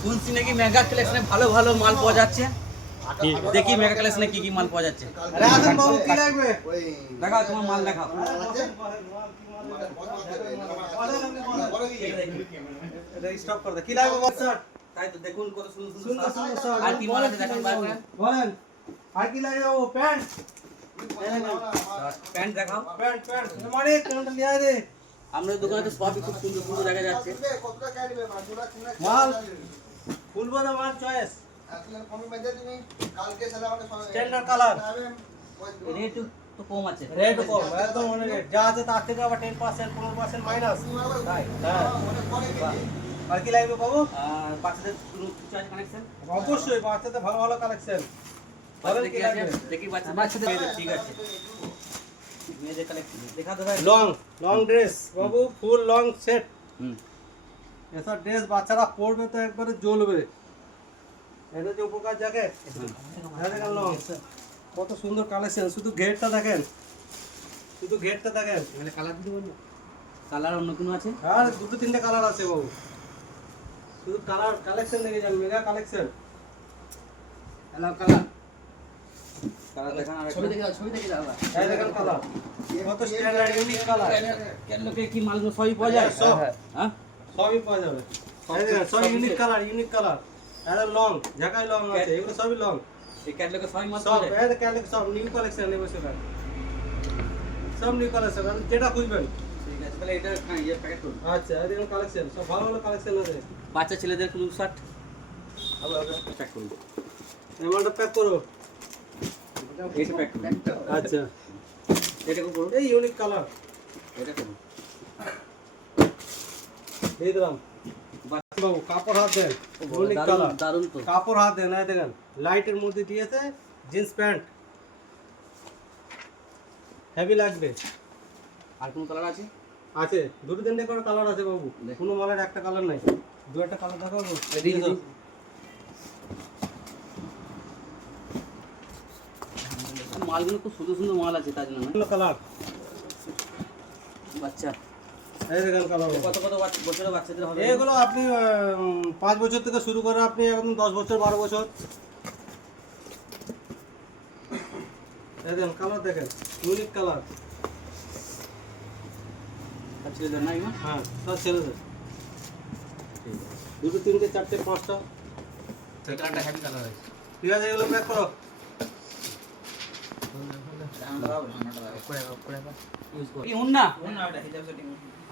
শুনছি নাকি মেগা কালেকশনে ভালো ভালো মাল পাওয়া যাচ্ছে। দেখি মেগা কালেকশনে কি কি মাল পাওয়া যাচ্ছে। আরে আসেন বাবু, কি লাগবে? দেখাও তোমার মাল দেখাও। এটা স্টপ করে দে। কি লাগবে বল স্যার? তাই তো দেখুন কত সুন্দর সুন্দর সুন্দর স্যার। আর কি মাল আছে দেখান বার করেন। বলেন। আর কি লাগবে বাবু? প্যান্ট। প্যান্ট দেখাও। Pant pant. মানে প্যান্টটা নিয়ে আয় রে। আমাদের দোকানে তো সবই খুব সুন্দর সুন্দর দেখা যাচ্ছে। মাল ফুলবো না, মাল চয়েস। Standard colour. রেট তো কম আছে। রেট কম, একদম অনেক রেট। যা আছে তার থেকে আবার 10% 15% মাইনাস। তাই হ্যাঁ। আর কি লাগবে বাবু? আর বাচ্চাদের কোনো কিছু আছে কানেকশন? অবশ্যই বাচ্চাদের ভালো ভালো কালেকশন। বলেন কি লাগবে? দেখি বাচ্চাদের ঠিক আছে। মেয়েদের কালেকশন দেখা তো ভাই। লং লং ড্রেস বাবু, ফুল লং সেট। হুম। এসব ড্রেস বাচ্চারা পরবে তো একবারে জ্বলবে। এটা যে উপকার জ্যাকেট, দেখেন লং, কত সুন্দর কালেকশন। শুধু ঘেরটা দেখেন, শুধু ঘেরটা দেখেন। মানে কালার দিতে বলবো? কালার অন্য কোনো আছে? আর দুটো তিনটে কালার আছে বাবু। শুধু কালার কালেকশন দেখে যান, mega collection. Hello colour. Colour দেখান। আর ছবি দেখে দাও। এই দেখেন কালার, কত স্ট্যান্ডার্ড ইউনিক কালার। কেন লোকে কি মালগুলো সবই পাওয়া যায়? সব। হ্যাঁ? সবই পাওয়া যাবে। এই দেখেন সব ইউনিক কালার, ইউনিক কালার। এটা লং, ঝাঁকাই লং আছে, এগুলো সবই লং। এই ক্যাটলগে সবই মাল সব পাওয়া যায়? এই ক্যালেক সব নিউ কালেকশন নেবে সেটা। সব নিউ কালেকশন, যেটা খুঁজবেন। ঠিক আছে, তাহলে এটা ইয়ে প্যাকেট করুন। আচ্ছা, এই দেখেন কালেকশন, সব ভালো ভালো কালেকশন আছে। বাচ্চা ছেলেদের কোনো শার্ট প্যাক করুন। এমাউন্টটা প্যাক করো। এটা প্যাক করুন। আচ্ছা, এটা করুন। এই ইউনিক কালার এটা করুন। এই দিলাম। বাবু কাপড় হাত দেন, ইউনিক দারুণ কালার। দারুণ তো। কাপড় হাত দেন, এই দেখেন লাইটের মধ্যে দিয়েছে, জিন্স প্যান্ট হেভি লাগবে। আর কোনো কালার আছে? আছে, দুটো তিনটে করে কালার আছে বাবু। দেখ। কোনো মালের একটা কালার নাই, দু একটা কালার দেখাবো। এদিকে দিন। মালগুলো খুব সুন্দর সুন্দর মাল আছে তার জন্য না? কালার, বাচ্চা এই দেখেন কালার। কত কত বছরের বাচ্চাদের হবে? এগুলো আপনি 5 বছর থেকে শুরু করে আপনি একদম 10 বছর 12 বছর। এই দেখেন কালার, দেখেন ইউনিক কালার। আর ছেলেদের নাই না? হ্যাঁ, সব ছেলেদের। দুটো তিনটে চারটে পাঁচটা। সেই কালারটা হেভি কালার আছে। ঠিক আছে, এগুলো প্যাক করো। এই উন্না?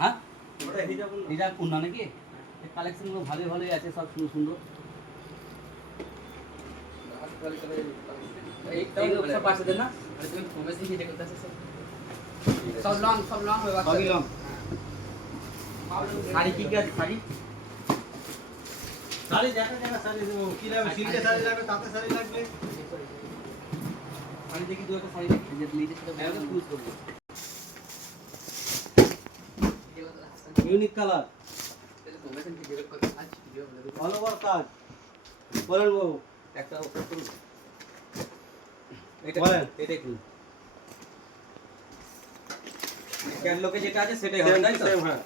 হ্যাঁ? ওটা হিজাব না। হিজাব উন্না নাকি? এই কালেকশনগুলো ভালোই আছে, সব সুন্দর সুন্দর। এইগুলো সব বাচ্চাদের না? সব লং হবে সবই লং। শাড়ি কি কি আছে শাড়ি? শাড়ি জায়গা শাড়ি দেবো। কি লাগবে? সিল্কের শাড়ি লাগবে, তাঁতের শাড়ি লাগবে। শাড়ি দেখি দু একটা শাড়ি দেখি যে নিজে সেটা চুজ করবো। ইউনিক কালার, অল ওভার কাজ। বলেন বাবু। একটা ওপর করুন। এটা বলেন। এটা কি? ক্যাটলগে যেটা আছে সেটাই হবে তাই তো? সেম, হ্যাঁ।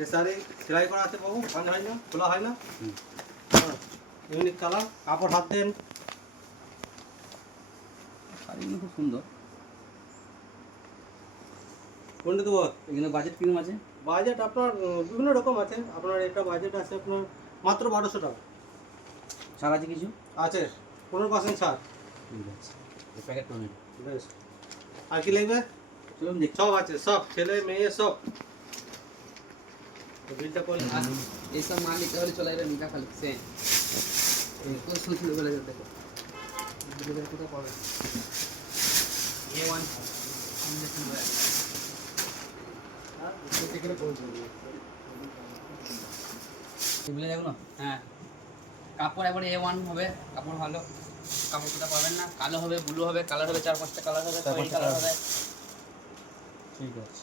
এই শাড়ি সেলাই করা আছে বাবু, ভাঙা হয় না, খোলা হয় না। ইউনিক কালার, কাপড় হাত দেন। শাড়িগুলো খুব সুন্দর। কোনটা দেবো? এখানে বাজেট কিরকম আছে? বাজেট আপনার বিভিন্ন রকম আছে। আপনার একটা বাজেট আছে আপনার মাত্র 1200 টাকা। ছাড় আছে কিছু? আছে, 15% ছাড়। ঠিক আছে, প্যাকেট করুন। বেশ। আর কি লাগবে? চলুন দেখি। সব আছে, সব ছেলে মেয়ে সব। বিলটা করলে এইসব মাল নিতে হলে চলে যাবে মিকা কালেকশন। কোন সুন্দর বলে দেখো ভিডিওটা কোথাও পাবে A1 ইনজেকশন হবে আর এটা করে পৌঁছে যাবে। মিলে যাবে না? হ্যাঁ, কাপড় এবারে A1 হবে, কাপড় ভালো। কাপড় কোথাও পাবেন না। কালো হবে, ব্লু হবে, কালার হবে 4-5টা কালার হবে, 4-5টা কালার হবে। ঠিক আছে,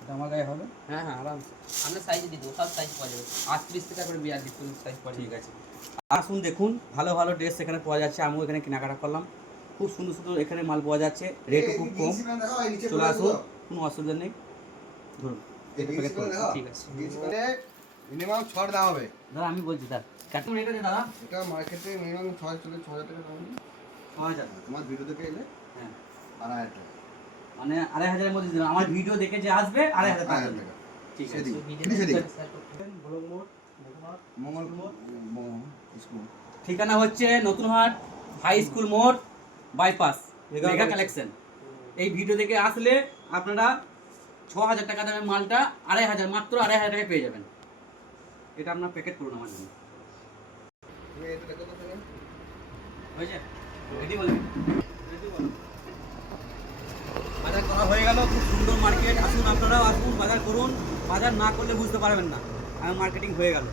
এটা আমার গায়ে হবে? হ্যাঁ আরাম। আমরা সাইজ দিয়ে দেবো, সব সাইজ পাওয়া যাবে। 38 থেকে করে 42 পর্যন্ত সাইজ পাওয়া যাবে। ঠিক আছে, আসুন দেখুন ভালো ভালো ড্রেস এখানে পাওয়া যাচ্ছে। আমিও এখানে কেনাকাটা করলাম, খুব সুন্দর সুন্দর এখানে মাল পাওয়া যাচ্ছে, রেটও খুব কম। চলে আসুন, কোনো অসুবিধা নেই। ধরুন ঠিক আছে। মিনিমাম 6 দেওয়া হবে। দাদা আমি বলছি দাদা কাটুন এটা দে দাদা। এটা মার্কেটে মিনিমাম 6,000 টাকা দাম। 6000 তোমার ভিডিও দেখে এলে হ্যাঁ 2,500 টাকা। মানে 2500 এর মধ্যে দিলাম, আমার ভিডিও দেখে যে আসবে 2500 টাকা 2,500 দেবে। টাকা। ঠিক আছে সেদিকে। ভিডিও সেদিকে। ব্লক মোড মোটরমার্ট মঙ্গলপুর স্কুল। ঠিকানা হচ্ছে নতুনহাট হাই স্কুল মোড় bypass mega mega collection. Collection. এই ভিডিও দেখে আসলে আপনারা 6000 টাকা দামের মালটা 2500 মাত্র 2500 টাকায় পেয়ে যাবেন। এটা আপনার প্যাকেট করুন আমার জন্য। তুমি এটা দেখো তো তুমি। হয়েছে রেডি বলবি? বাজার করা হয়ে গেল, খুব সুন্দর মার্কেট। আসুন আপনারাও আসুন, বাজার করুন। বাজার না করলে বুঝতে পারবেন না আমার মার্কেটিং হয়ে গেল।